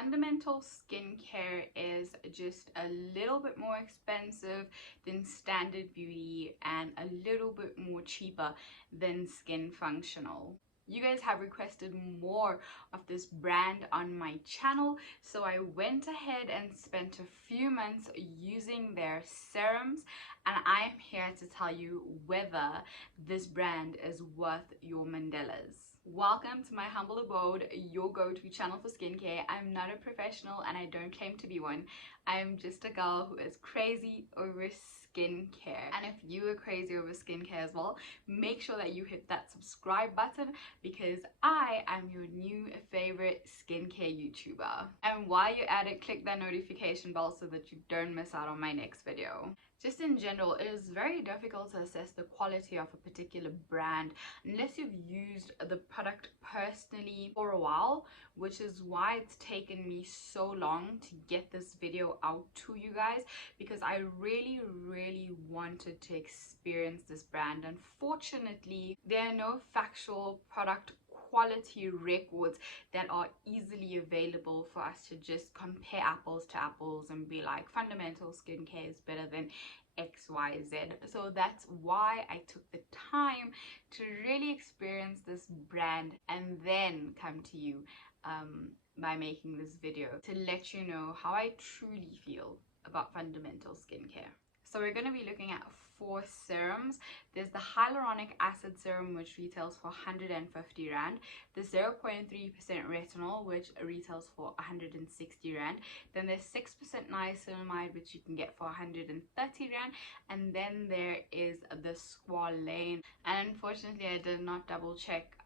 fundamental skincare is just a little bit more expensive than standard beauty and a little bit more cheaper than skin functional. You guys have requested more of this brand on my channel, so I went ahead and spent a few months using their serums, and I am here to tell you whether this brand is worth your Mandelas. Welcome to my humble abode, your go-to channel for skincare. I'm not a professional and I don't claim to be one. I'm just a girl who is crazy over skincare. And if you are crazy over skincare as well, make sure that you hit that subscribe button because I am your new favorite skincare YouTuber. And while you're at it, click that notification bell so that you don't miss out on my next video. Just in general, it is very difficult to assess the quality of a particular brand unless you've used the product personally for a while, which is why it's taken me so long to get this video out to you guys, because I really wanted to experience this brand. Unfortunately, there are no factual product quality records that are easily available for us to just compare apples to apples and be like fundamental skincare is better than XYZ. So that's why I took the time to really experience this brand and then come to you by making this video to let you know how I truly feel about fundamental skincare. So we're going to be looking at 4 serums. There's the hyaluronic acid serum, which retails for 150 rand, the 0.3% retinol, which retails for 160 rand, then there's 6% niacinimide, which you can get for 130 rand, and then there is the Squalane. And unfortunately I did not double check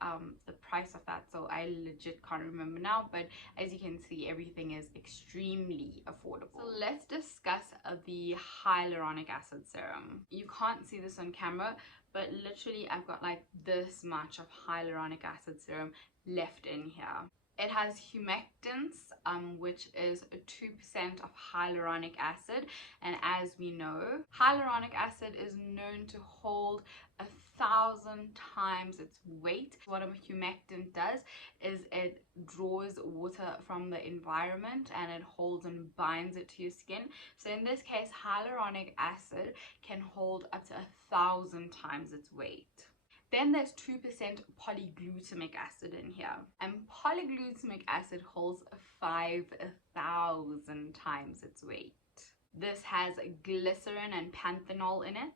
the price of that, so I legit can't remember now, but as you can see, everything is extremely affordable. So let's discuss the hyaluronic acid serum. You can't see this on camera, but literally I've got like this much of hyaluronic acid serum left in here. It has humectants, which is 2% of hyaluronic acid, and as we know, hyaluronic acid is known to hold 1,000 times its weight. What a humectant does is it draws water from the environment and it holds and binds it to your skin. So in this case, hyaluronic acid can hold up to 1,000 times its weight. Then there's 2% polyglutamic acid in here, and polyglutamic acid holds 5,000 times its weight. This has glycerin and panthenol in it,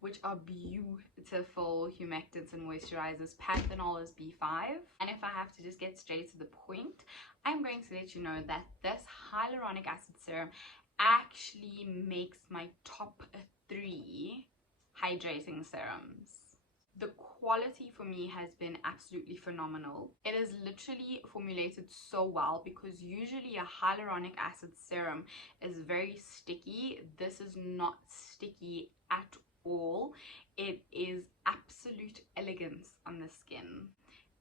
which are beautiful humectants and moisturizers. Panthenol is B5. And if I have to just get straight to the point, I'm going to let you know that this hyaluronic acid serum actually makes my top 3 hydrating serums. The quality for me has been absolutely phenomenal. It is literally formulated so well, because usually a hyaluronic acid serum is very sticky. This is not sticky at all. It is absolute elegance on the skin.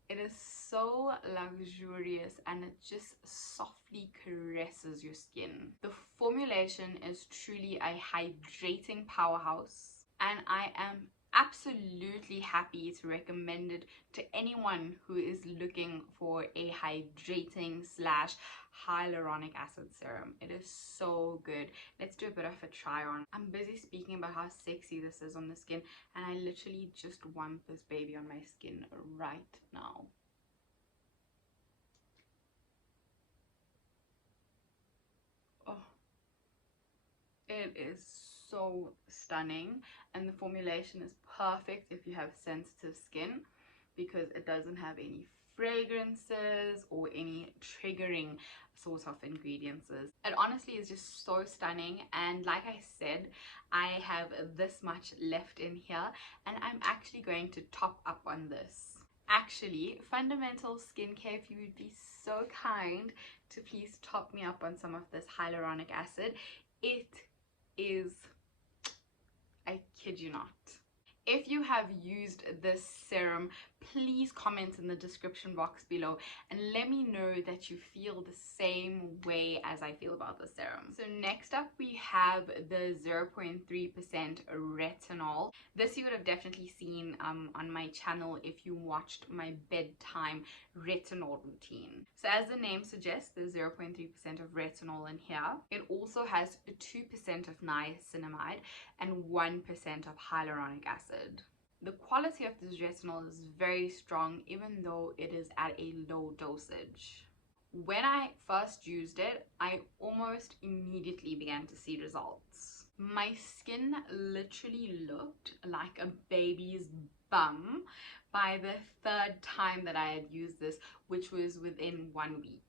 It is so luxurious and it just softly caresses your skin. The formulation is truly a hydrating powerhouse, and I am absolutely happy to recommend it to anyone who is looking for a hydrating / hyaluronic acid serum. It is so good. Let's do a bit of a try on. I'm busy speaking about how sexy this is on the skin, and I literally just want this baby on my skin right now. Oh, it is so stunning, and the formulation is perfect if you have sensitive skin, because it doesn't have any fragrances or any triggering sort of ingredients. It honestly is just so stunning, and like I said, I have this much left in here, and I'm actually going to top up on this. Actually, fundamental skincare, if you would be so kind to please top me up on some of this hyaluronic acid. It is, I kid you not, If you have used this serum, please comment in the description box below and let me know that you feel the same way as I feel about the serum. So next up we have the 0.3% retinol. This you would have definitely seen on my channel if you watched my bedtime retinol routine. So as the name suggests, there's 0.3% of retinol in here. It also has 2% of niacinimide and 1% of hyaluronic acid. The quality of this retinol is very strong even though it is at a low dosage. When I first used it, I almost immediately began to see results. My skin literally looked like a baby's bum by the third time that I had used this, which was within 1 week.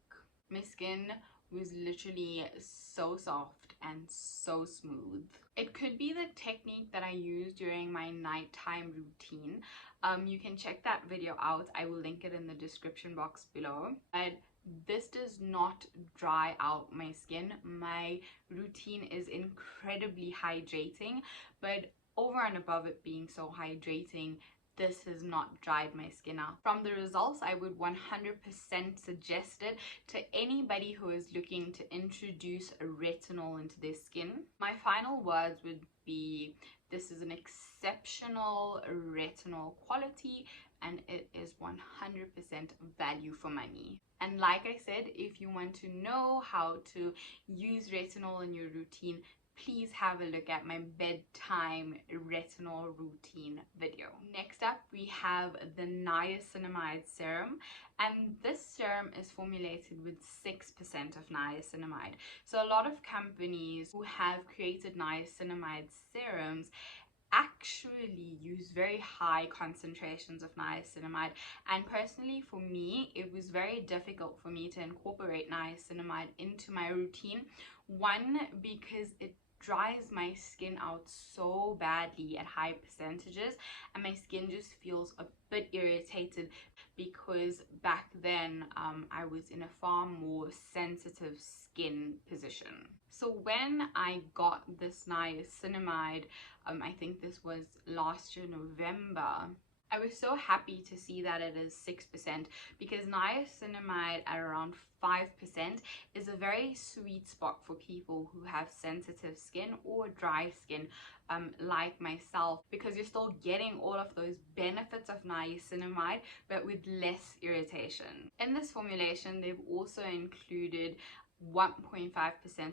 My skin was literally so soft and so smooth. It could be the technique that I use during my nighttime routine. You can check that video out. I will link it in the description box below. But this does not dry out my skin. My routine is incredibly hydrating, but over and above it being so hydrating, this has not dried my skin out. From the results, I would 100% suggest it to anybody who is looking to introduce a retinol into their skin. My final words would be, this is an exceptional retinol quality and it is 100% value for money. And like I said, if you want to know how to use retinol in your routine, please have a look at my bedtime retinol routine video. Next up, we have the Niacinimide serum, and this serum is formulated with 6% of niacinimide. So a lot of companies who have created niacinimide serums actually use very high concentrations of niacinimide, and personally for me it was very difficult for me to incorporate niacinimide into my routine. One, because it dries my skin out so badly at high percentages, and my skin just feels a bit irritated because back then I was in a far more sensitive skin position. So when I got this niacinimide, I think this was last year November, I was so happy to see that it is 6%, because niacinimide at around 5% is a very sweet spot for people who have sensitive skin or dry skin like myself, because you're still getting all of those benefits of niacinimide but with less irritation. In this formulation, they've also included 1.5%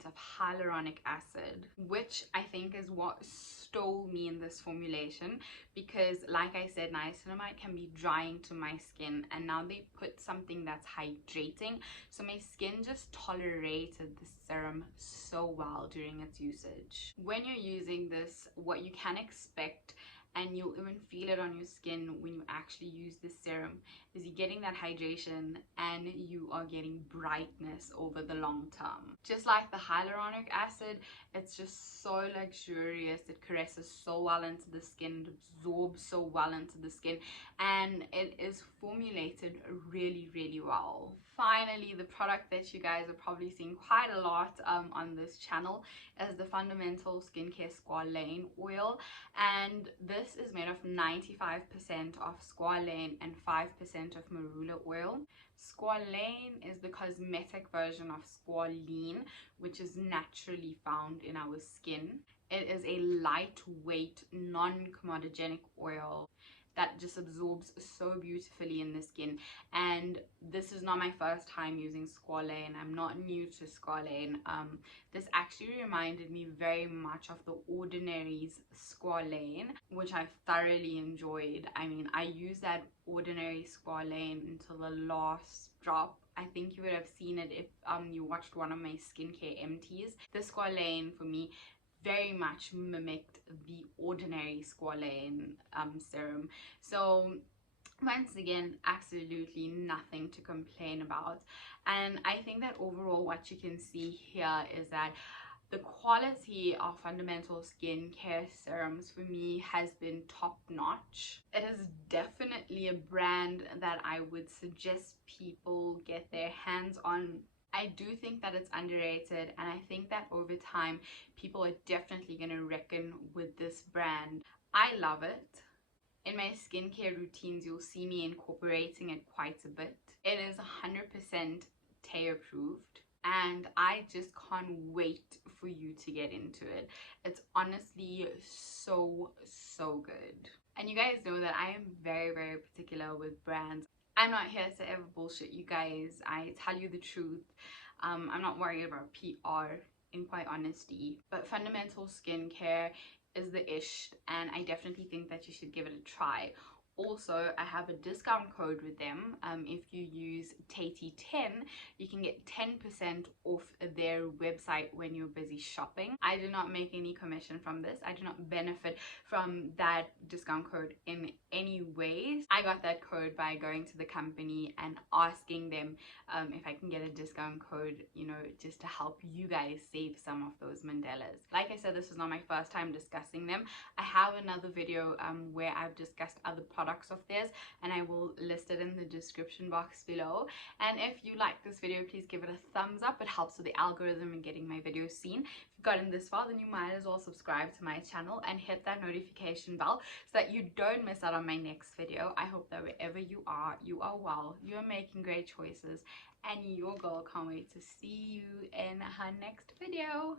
of hyaluronic acid, which I think is what stole me in this formulation, because like I said, niacinamide can be drying to my skin, and now they put something that's hydrating, so my skin just tolerated the serum so well during its usage. When you're using this, what you can expect, and you'll even feel it on your skin when you actually use this serum, is you're getting that hydration and you are getting brightness over the long term. Just like the hyaluronic acid, it's just so luxurious. It caresses so well into the skin, it absorbs so well into the skin, and it is formulated really, really well. Finally, the product that you guys are probably seeing quite a lot on this channel is the Fundamental Skincare Squalane oil, and this is made of 95% of squalane and 5% of marula oil. Squalane is the cosmetic version of squalene, which is naturally found in our skin. It is a lightweight, non-comedogenic oil that just absorbs so beautifully in the skin. And this is not my first time using squalane. I'm not new to squalane. This actually reminded me very much of the Ordinary's squalane, which I thoroughly enjoyed. I mean, I used that Ordinary squalane until the last drop. I think you would have seen it if you watched one of my skincare empties. The squalane for me very much mimicked the Ordinary squalane serum. So once again, absolutely nothing to complain about. And I think that overall what you can see here is that the quality of Fundamental Skincare serums for me has been top notch. It is definitely a brand that I would suggest people get their hands on. I do think that it's underrated, and I think that over time people are definitely going to reckon with this brand. I love it. In my skincare routines, you'll see me incorporating it quite a bit. It is 100% Tay approved, and I just can't wait for you to get into it. It's honestly so good. And you guys know that I am very particular with brands. I'm not here to ever bullshit you guys. I tell you the truth. I'm not worried about PR, in quite honesty, but fundamental skincare is the ish, and I definitely think that you should give it a try. Also, I have a discount code with them. If you use Tatey10, you can get 10% off their website when you're busy shopping. I do not make any commission from this. I do not benefit from that discount code in any ways. I got that code by going to the company and asking them if I can get a discount code, you know, just to help you guys save some of those Mandelas. Like I said, this is not my first time discussing them. I have another video where I've discussed other products of theirs, and I will list it in the description box below. And if you like this video, please give it a thumbs up. It helps with the algorithm and getting my videos seen. If you've gotten this far, then you might as well subscribe to my channel and hit that notification bell so that you don't miss out on my next video. I hope that wherever you are well, you're making great choices, and your girl can't wait to see you in her next video.